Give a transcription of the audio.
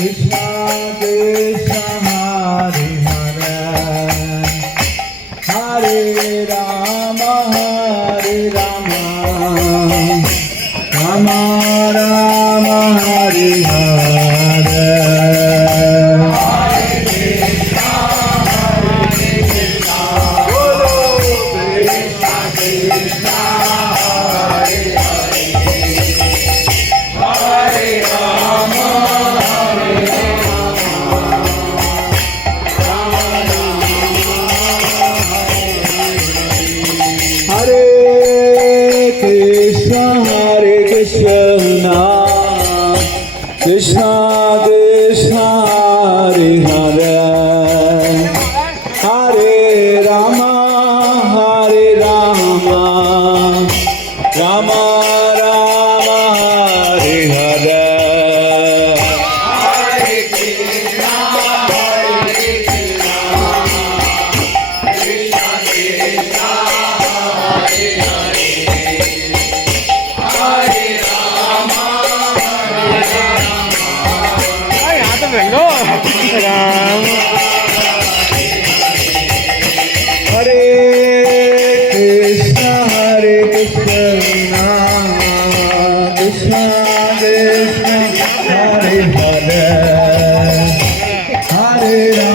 Krishna Krishna Hare Hare Hare Rama Hare Rama Rama Rama Hare Hare Krishna Krishna Hare Hare Hare Rama Rama Rama Hare Hare Hare Krishna Krishna Krishna Hare Hare Hare Rama Vengo. Hare Krishna Krishna Krishna Hare Hare Hare Rama